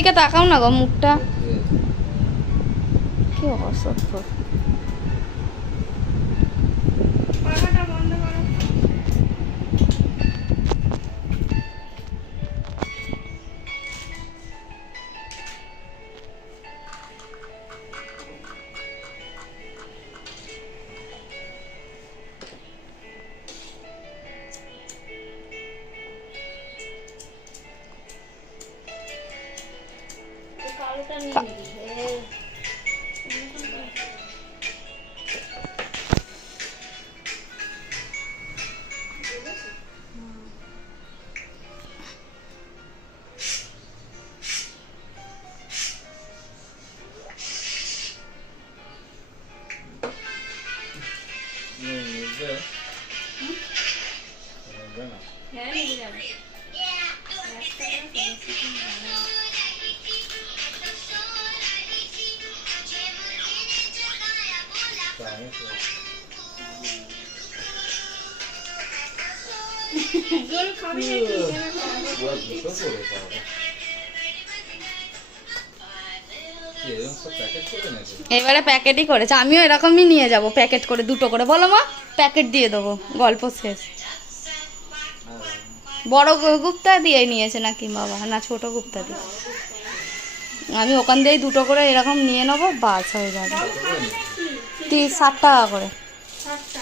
ওইদিকে তাকাও না গো, মুখটা কি অসভ্য। পাখাটা বন্ধ করো। কালোটা নিয়ে নিবি। হ্যাঁ নিয়ে যাবো। জল খাবি নাকি? এবারে প্যাকেটই করেছে, আমিও এরকমই নিয়ে যাব প্যাকেট করে, দুটো করে। বলো মা, প্যাকেট দিয়ে দেবো, গল্প শেষ। বড় গুপ্তা দিয়ে নিয়েছে নাকি বাবা, না ছোট গুপ্তা দিয়ে? আমি ওখান দিয়েই দুটো করে এরকম নিয়ে নেবো, বাস হয়ে যাবে। 60 টাকা করে। 60 টাকা।